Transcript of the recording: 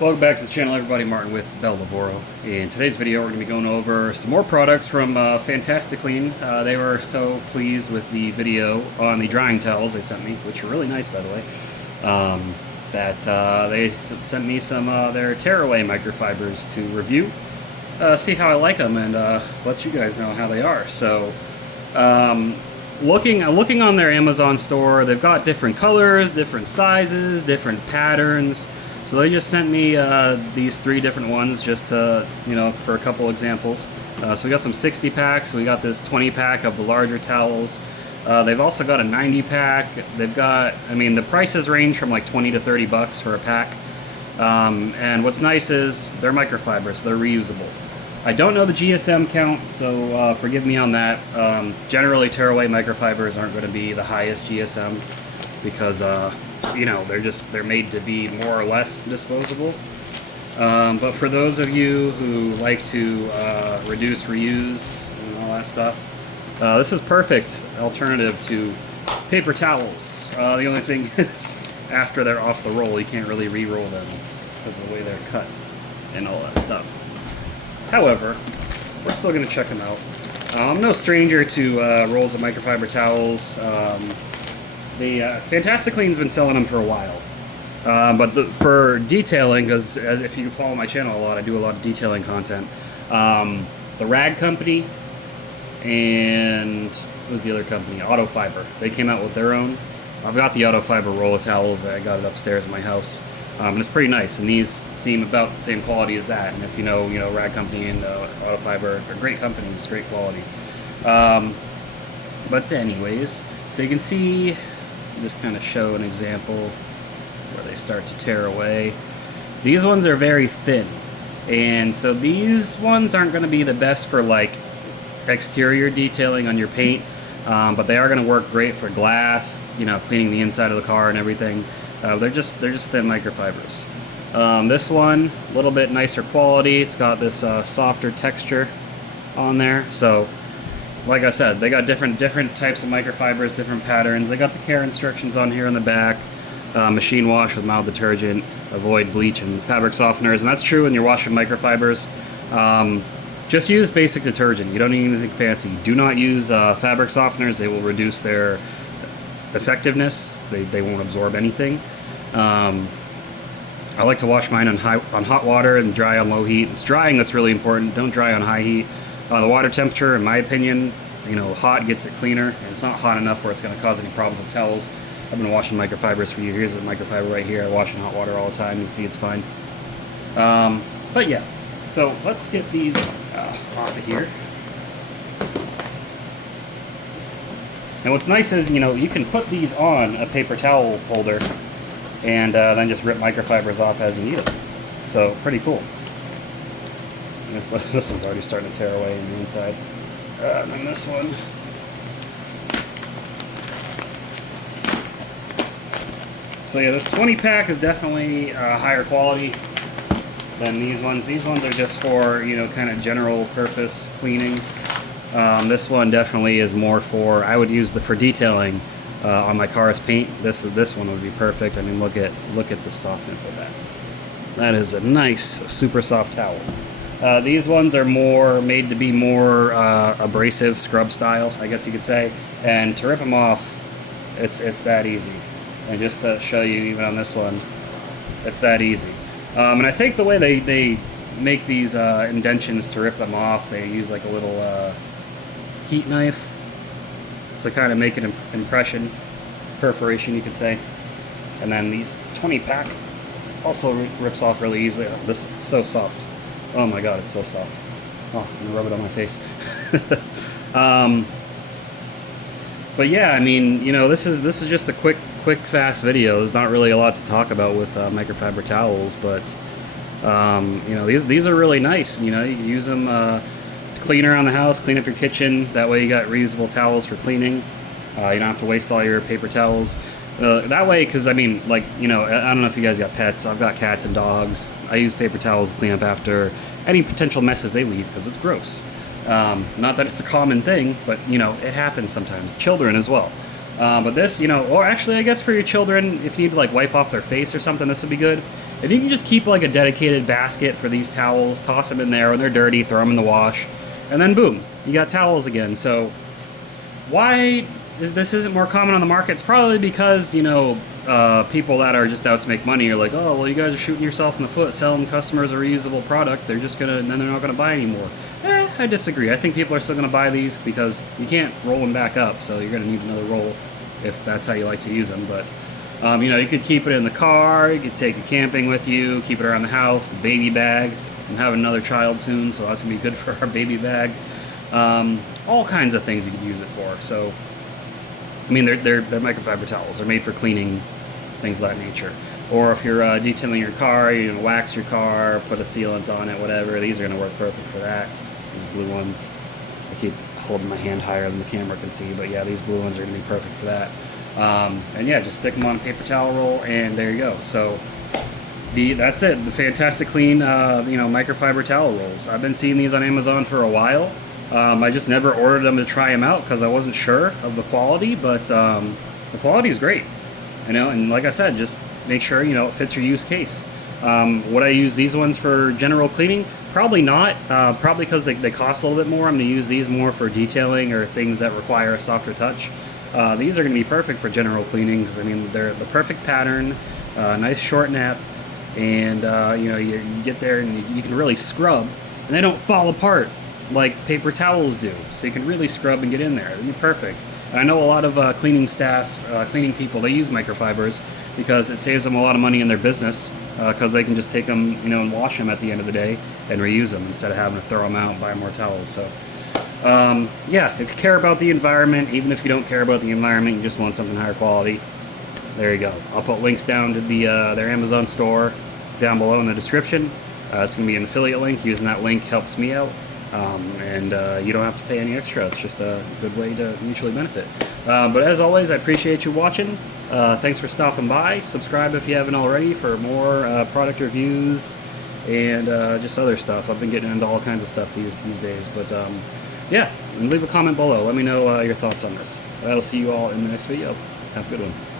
Welcome back to the channel, everybody. Martin with Bell Lavoro. In today's video, we're going to be going over some more products from Fantasticlean. They were so pleased with the video on the drying towels they sent me, which are really nice, by the way, that they sent me some their tearaway microfibers to review, see how I like them, and let you guys know how they are. So, looking on their Amazon store, they've got different colors, different sizes, different patterns. So they just sent me these 3 different ones just to, for a couple examples. So we got some 60 packs. We got this 20 pack of the larger towels. They've also got a 90 pack. They've got, the prices range from like 20 to 30 bucks for a pack. And what's nice is they're microfibers, so they're reusable. I don't know the GSM count, so forgive me on that. Generally, tearaway microfibers aren't going to be the highest GSM because they're made to be more or less disposable. But for those of you who like to reduce, reuse, and all that stuff, this is perfect alternative to paper towels. The only thing is, after they're off the roll, you can't really re-roll them because of the way they're cut and all that stuff. However, we're still going to check them out. I'm no stranger to rolls of microfiber towels. Fantasticlean's been selling them for a while, but for detailing, because if you follow my channel a lot, I do a lot of detailing content. The Rag Company and what was the other company? Autofiber. They came out with their own. I've got the Autofiber roll of towels. I got it upstairs in my house, and it's pretty nice. And these seem about the same quality as that. And if you know, Rag Company and Autofiber are great companies, great quality. But anyways, so you can see. Just kind of show an example where they start to tear away. These ones are very thin, and so these ones aren't going to be the best for like exterior detailing on your paint, but they are going to work great for glass, cleaning the inside of the car and everything. They're just thin microfibers. This one, a little bit nicer quality. It's got this softer texture on there, so like I said, they got different types of microfibers, different patterns. They got the care instructions on here in the back. Machine wash with mild detergent, avoid bleach and fabric softeners. And that's true when you're washing microfibers. Just use basic detergent. You don't need anything fancy. Do not use fabric softeners. They will reduce their effectiveness. They won't absorb anything. I like to wash mine on hot water and dry on low heat. It's drying that's really important. Don't dry on high heat. The water temperature, in my opinion, hot gets it cleaner, and it's not hot enough where it's going to cause any problems with towels. I've been washing microfibers for years. Here's a microfiber right here. I wash in hot water all the time. You can see it's fine. But yeah, so let's get these off of here. And what's nice is, you can put these on a paper towel holder and then just rip microfibers off as you need them. So pretty cool. This one's already starting to tear away in the inside. And then this one. So yeah, this 20 pack is definitely higher quality than these ones. These ones are just for, kind of general purpose cleaning. This one definitely is more for, I would use for detailing on my car's paint. This one would be perfect. Look at the softness of that. That is a nice, super soft towel. These ones are made to be more abrasive, scrub style, I guess you could say. And to rip them off, it's that easy. And just to show you, even on this one, it's that easy. And I think the way they make these indentions to rip them off, they use like a little heat knife to kind of make an impression, perforation, you could say. And then these 20 pack also rips off really easily. This is so soft. Oh my god, it's so soft. Oh, I'm gonna rub it on my face. But yeah, this is just a quick, fast video. There's not really a lot to talk about with microfiber towels, but these are really nice. You use them to clean around the house, clean up your kitchen. That way, you got reusable towels for cleaning. You don't have to waste all your paper towels. That way, because I don't know if you guys got pets. I've got cats and dogs. I use paper towels to clean up after any potential messes they leave because it's gross. Not that it's a common thing, but it happens sometimes. Children as well. But this, or actually, I guess for your children, if you need to like wipe off their face or something, this would be good. If you can just keep like a dedicated basket for these towels, toss them in there when they're dirty, throw them in the wash, and then boom, you got towels again. So why this isn't more common on the market? It's probably because, people that are just out to make money are like, oh, well, you guys are shooting yourself in the foot, selling customers a reusable product. They're just and then they're not gonna buy anymore. I disagree. I think people are still gonna buy these because you can't roll them back up, so you're gonna need another roll if that's how you like to use them. But you could keep it in the car, you could take it camping with you, keep it around the house, the baby bag. I'm having another child soon, so that's gonna be good for our baby bag. All kinds of things you could use it for. So, I mean, they're microfiber towels. They're made for cleaning, things of that nature. Or if you're detailing your car, you wax your car, put a sealant on it, whatever. These are gonna work perfect for that. These blue ones. I keep holding my hand higher than the camera can see, but yeah, these blue ones are gonna be perfect for that. And yeah, just stick them on a paper towel roll, and there you go. So that's it. The Fantasticlean, microfiber towel rolls. I've been seeing these on Amazon for a while. I just never ordered them to try them out because I wasn't sure of the quality, but the quality is great. And like I said, just make sure it fits your use case. Would I use these ones for general cleaning? Probably not. Probably because they cost a little bit more. I'm going to use these more for detailing or things that require a softer touch. These are going to be perfect for general cleaning because they're the perfect pattern, nice short nap, and you get there and you can really scrub, and they don't fall apart like paper towels do. So you can really scrub and get in there. It'd be perfect. And I know a lot of cleaning staff, cleaning people, they use microfibers because it saves them a lot of money in their business because they can just take them, and wash them at the end of the day and reuse them instead of having to throw them out and buy more towels. So yeah, if you care about the environment, even if you don't care about the environment, you just want something higher quality, there you go. I'll put links down to their Amazon store down below in the description. It's going to be an affiliate link. Using that link helps me out. And you don't have to pay any extra. It's just a good way to mutually benefit. But as always, I appreciate you watching. Thanks for stopping by. Subscribe if you haven't already for more product reviews and just other stuff. I've been getting into all kinds of stuff these days. But yeah, and leave a comment below. Let me know your thoughts on this. I'll see you all in the next video. Have a good one.